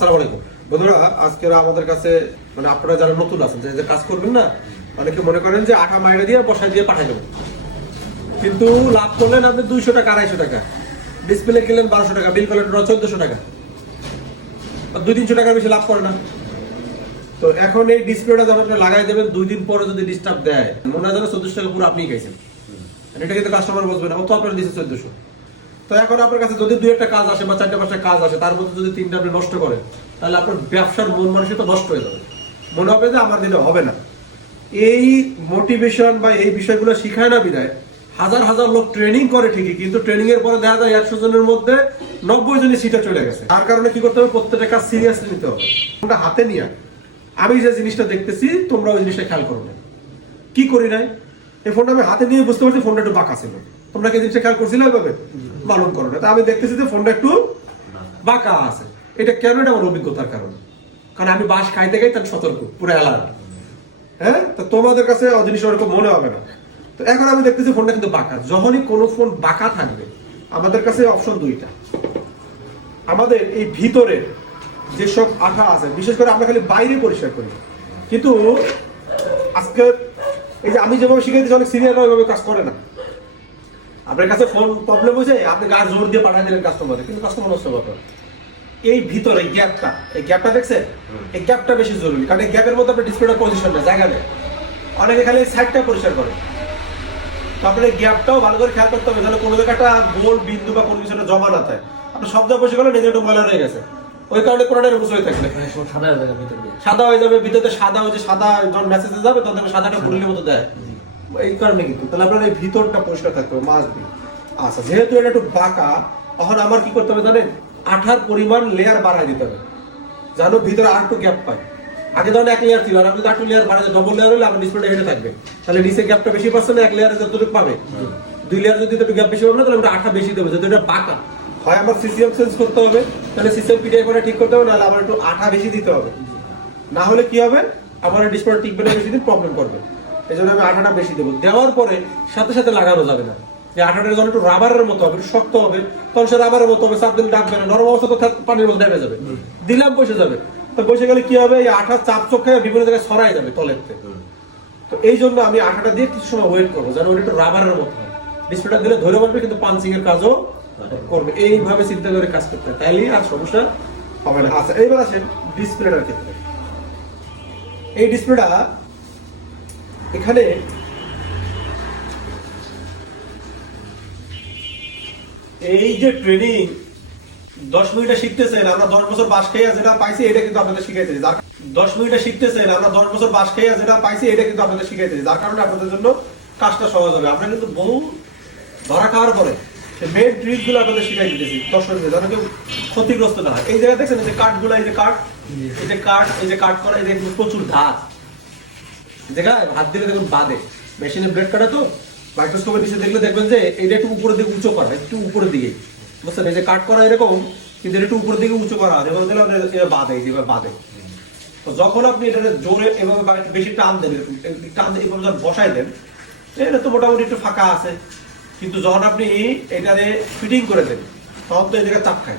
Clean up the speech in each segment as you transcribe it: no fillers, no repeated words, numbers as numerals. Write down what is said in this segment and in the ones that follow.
আসসালামু আলাইকুম বন্ধুরা, আজকে আমাদের কাছে মানে আপনারা যারা নতুন আছেন যে কাজ করবেন না, অনেকে মনে করেন যে আঠা মাইরা দিয়ে বসায় দিয়ে পাঠাই দেবেন, কিন্তু লাভ করলেন আপনি 200 টাকা 250 টাকা, ডিসপ্লে কিনলেন 1200 টাকা, বিল করলেন 1400 টাকা, 200-300 টাকার বেশি লাভ করে না। তো এখন এই ডিসপ্লেটা যখন আপনি লাগাই দেবেন, 2 দিন পরে যদি ডিস্টার্ব দেয়, মনে হয় যেন 1400 টাকা পুরো আপনিই খাইছেন। এটা কিন্তু কাস্টমার বুঝবে না, ও তো আপনার দিচ্ছে 1400। তো এখন আপনার কাছে যদি 2-1টা কাজ আসে বা 4-5টা কাজ আসে, তার মধ্যে যদি 3টা আপনি নষ্ট করেন, তাহলে আপনার ব্যবসার মন মানসিকতা নষ্ট হয়ে যাবে। মনে হবে যে আমার দিনে হবে না। এই মোটিভেশন বা এই বিষয়গুলো শিখায় না বিদায় হাজার হাজার লোক ট্রেনিং করে ঠিকই, কিন্তু ট্রেনিং এর পরে দেখা যায় 100 জনের মধ্যে 90 জনই সিটে চলে গেছে। তার কারণে কি করতে হবে, প্রত্যেকটা কাজ সিরিয়াসলি নিতে হবে। ফোনটা হাতে নিয়ে আমি যে জিনিসটা দেখতেছি তোমরা ওই জিনিসটা খেয়াল করো না। কি করি নাই, এই ফোনটা আমি হাতে নিয়ে বুঝতে পারছি ফোনটা একটু বাঁকা ছিল। তোমরা কি জিনিসটা খেয়াল করছিলে ওইভাবে? মালুম করো না। তা আমি দেখতেছি যে ফোনটা একটু বাঁকা আছে। এটা কেন? এটা আমার অভিজ্ঞতার কারণে। কারণ আমি বাস খাইতে খাইতে আমি সতর্ক, পুরো অ্যালার্ট। হ্যাঁ, তো তোমাদের কাছে জিনিস ওরকম মনে হবে না। তো এখন আমি দেখতেছি ফোনটা কিন্তু বাঁকা। যখনই কোনো ফোন বাঁকা থাকবে, আমাদের কাছে অপশন 2টা। আমাদের এই ভিতরে যেসব আঠা আছে, বিশেষ করে আমরা খালি বাইরে পরিষ্কার করি, কিন্তু আজকে এই যে আমি যেভাবে শিখাইতেছি অনেক সিনিয়ররা ওইভাবে কাজ করে না। আপনার কাছে ফোন প্রবলেম হয়েছে, আপনি গাছ জোর দিয়ে পাঠিয়ে দিলেন কাস্টমারে, কিন্তু কাস্টমার নষ্ট করতে হবে। এই ভিতরে এই গ্যাপটা দেখছেন, এই গ্যাপটা বেশি জরুরি। কারণ এই গ্যাপের মধ্যে আপনার ডিসপ্লেটা পজিশন না, জায়গা নেই। অনেকে খালি এই সাইডটা পরিষ্কার করে। তো আপনার এই গ্যাপটাও ভালো করে খেয়াল করতে হবে, তাহলে কোনো জায়গাটা গোল বিন্দু বা কোনো কিছু জমা না থাকে। আপনি সব জায়গায় পরিষ্কার করলে নিজের একটু ময়লা হয়ে গেছে, ওই কারণে কোনোটা রুস হয়ে থাকবে, সাদা হয়ে যাবে ভিতরে। সাদা ওই যে সাদা যখন মেসেজে যাবে তখন সাদাটা বুড়ির মতো দেয়, এই কারণে। কিন্তু তাহলে আপনার এই ভিতরটা পরিষ্কার থাকতে হবে, মাস্ট বি। আচ্ছা, যেহেতু এটা একটু বাঁকা, তখন আমার কি করতে হবে জানেন, আঠার পরিমাণ লেয়ার বাড়াই দিতে হবে, জানো ভিতরে আর একটু গ্যাপ পায়। আগে ধরেন 1 লেয়ার ছিল, আর আপনি 8 লেয়ার বাড়াই, ডবল লেয়ার হলে আপনার ডিসপ্লেটা হেঁটে থাকবে, তাহলে নিচে গ্যাপটা বেশি পাচ্ছে না, 1 লেয়ারে যতটুকু পাবে। 2 লেয়ার যদি একটু গ্যাপ বেশি পাবে না, তাহলে ওটা আঠা বেশি দেবে, যেহেতু এটা বাঁকা। হয় আমার সিসিএম চেঞ্জ করতে হবে, তাহলে সিসিএম পিডিআই করে ঠিক করতে হবে, নাহলে আমার একটু আঠা বেশি দিতে হবে। না হলে কি হবে, আমার ডিসপ্লেটা টিকবে না, বেশি দিন প্রবলেম করবে। এই জন্য আমি আঠাটা বেশি দেবো। দেওয়ার পরে সাথে সাথে লাগানো যাবে না। যে আঠাটা যখন একটু রাবারের মতো হবে, একটু শক্ত হবে, তখন সে রাবারের মতো হবে, চাপ দিলে ডাকবে না। নরম অবস্থা তো পানির মধ্যে নেমে যাবে, দিলাম বসে যাবে। তো বসে গেলে কি হবে, এই আঠার চাপ চোখে বিভিন্ন জায়গায় ছড়াই যাবে তলের থেকে। তো এই জন্য আমি আঠাটা দিয়ে কিছু সময় ওয়েট করবো, যেন ওটা একটু রাবারের মতো হয়। ডিসপ্লেটা দিলে ধরে পারবে, কিন্তু পাঞ্চিং এর কাজও করবে। এইভাবে চিন্তা করে কাজ করতে হয়, তাইলে আর সমস্যা হবে না। আচ্ছা, এইবার আসেন ডিসপ্লেটার ক্ষেত্রে। এই ডিসপ্লেটা এখানে এই যে ট্রেনিং 10 মিনিটে শিখতেছেন, আমরা 10 বছর বাস খেয়ে যেটা পাইছি এটা কিন্তু আপনাদের শিখাইতেছি। 10 মিনিটে শিখতেছেন, আমরা 10 বছর বাস খেয়ে যেটা পাইছি এটা কিন্তু আপনাদের শিখাইতেছি, যার কারণে আপনাদের জন্য কাজটা সহজ হবে। আমরা কিন্তু বহু ধরা খাওয়ার পরে মেন ট্রিক গুলো আপনাদের শিখাই দিতেছি 10 মিনিটে, যেন কেউ ক্ষতিগ্রস্ত না হয়। এই জায়গায় দেখছেন যে কাঠগুলো, এই যে কাঠ, এই যে কাঠ, এই যে কাট করা, এই যে প্রচুর ধার জায়গায় হাত দিলে দেখুন বাদে। মেশিনে ব্লেড কাটা তো, মাইক্রোস্কোপের নিচে দেখলে দেখবেন যে এটা একটু উপরের দিকে উঁচু করা, একটু উপরের দিকে, বুঝছেন? এই যে কাট করা এরকম, কিন্তু একটু উপরের দিকে উঁচু করা, এভাবে দিলে বাদে, যেভাবে বাদে। তো যখন আপনি এটা জোরে এভাবে বেশি টান দেন, টান দিয়ে এভাবে যখন বসাই দেন, এটা তো মোটামুটি একটু ফাঁকা আছে, কিন্তু যখন আপনি এটারে ফিটিং করে দেন, তখন তো এই জায়গায় চাপ খায়।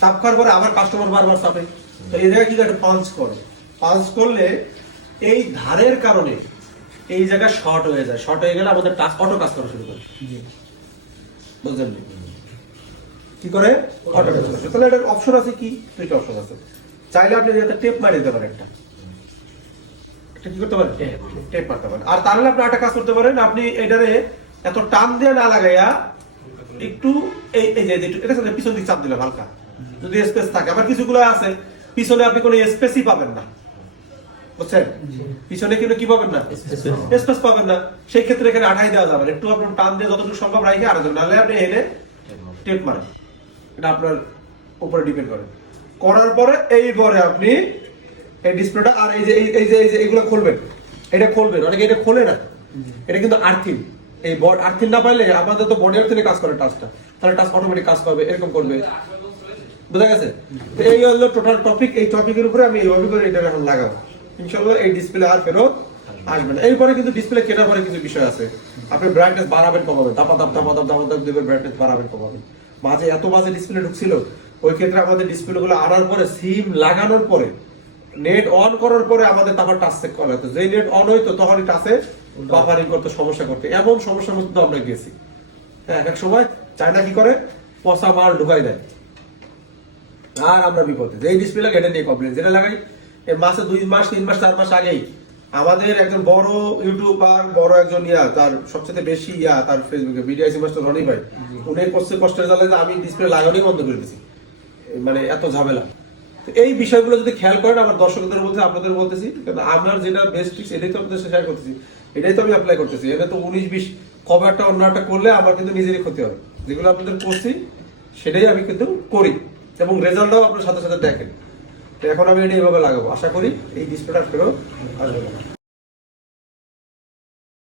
চাপ খাওয়ার পরে আবার কাস্টমার বারবার চাপে, তো এই জায়গায় কি একটা পাঞ্চ করে। পাঞ্চ করলে এই ধারের কারণে এই জায়গা শর্ট হয়ে যায়। শর্ট হয়ে গেলে আমাদের টাচ অটো কাজ করা শুরু করে, বুঝলেন? কি করে? অটো কাজ করে। তাহলে এটার অপশন আছে কি? 2টা অপশন আছে। চাইলে আপনি একটা টেপ মারিয়ে দিতে পারেন, একটা কি করতে পারেন, টেপ মারতে পারেন। আর তাহলে আপনি একটা কাজ করতে পারেন, আপনি এটারে এত টান দিয়ে না লাগাইয়া একটু এই যে এটা পিছন দিকে চাপ দিলাম হালকা, যদি স্পেস থাকে। আবার কিছুগুলো আছে পিছনে আপনি কোনো স্পেসই পাবেন না, বুঝছেন? পিছনে কিন্তু কি পাবেন না, স্পেস পাবেন না। সেই ক্ষেত্রে এখানে আঠাই দেওয়া যাবে, একটু আপনার টান দিয়ে যতটুকু সম্ভব রাখে আর নাহলে আপনি এনে টেপ মারেন। এটা আপনার উপরে ডিপেন্ড করে। করার পরে এইবারে আপনি এই ডিসপ্লেটা আর এই যে এইগুলো খুলবেন, এটা খুলবেন। অনেকে এটা খোলে না, এটা কিন্তু আর্থিং। এই বড আর্থিং না পাইলে আমাদের তো বডি আর্থিংয়ে কাজ করে টাচটা, তাহলে টাচ অটোমেটিক কাজ করবে, এরকম করবে, বুঝা গেছে? তো এই হলো টোটাল টপিক। এই টপিকের উপরে আমি এইভাবে করে এটা এখন লাগাবো, ইনশাআল্লাহ এই ডিসপ্লে আর ফেরত আসবে না। এরপরে কিন্তু ডিসপ্লে কেনার পরে কিছু বিষয় আছে। আপনি ব্রাইটনেস বাড়াবেন কমাবেন, দাপ দিবেন, ব্রাইটনেস বাড়াবেন কমাবেন। মাঝে এত বাজে ডিসপ্লে ঢুকছিল, ওই ক্ষেত্রে আমাদের ডিসপ্লে গুলো আনার পরে সিম লাগানোর পরে নেট অন করার পরে আমাদের তারপর টাচ চেক করা হতো, যেই নেট অন হইতো তখনই টাচে বাফারিং করতে সমস্যা করতে, এমন সমস্যার মধ্যে তো আমরা গেছি। হ্যাঁ, এক সময় চায়না কি করে পচা মাল ঢুকাই দেয়, আর আমরা বিপদে। যে ডিসপ্লে লাগে এটা নিয়ে কমপ্লেন, যেটা লাগাই এই মাসে 2 মাস 3 মাস 4 মাস আগেই আমাদের একজন বড় ইউটিউবার, বড় একজন তার সবচেয়ে বেশি তার ফেসবুকে বিডিআইসি মাস্টার রনি ভাই, উনি কষ্টের জ্বালা যে আমি ডিসপ্লে লাগানোই বন্ধ করে দিয়েছি, মানে এত ঝামেলা। তো এই বিষয়গুলো যদি খেয়াল করেন, আমার দর্শকদের বলতে আপনাদের বলতেছি, কারণ আমার যেটা বেস্ট টিপস এটাই তো আপনাদের সাথে শেয়ার করতেছি, এটাই তো আমি অ্যাপ্লাই করতেছি। এটা তো 19-20 কবে একটা অন্য একটা করলে আমার কিন্তু নিজেরই ক্ষতি হবে। যেগুলো আপনাদের করছি সেটাই আমি কিন্তু করি এবং রেজাল্টটাও আপনার সাথে সাথে দেখেন। তো এখন আমি এটা এইভাবে লাগাবো, আশা করি এই ডিসপ্লেটা ফেরত আসবে না।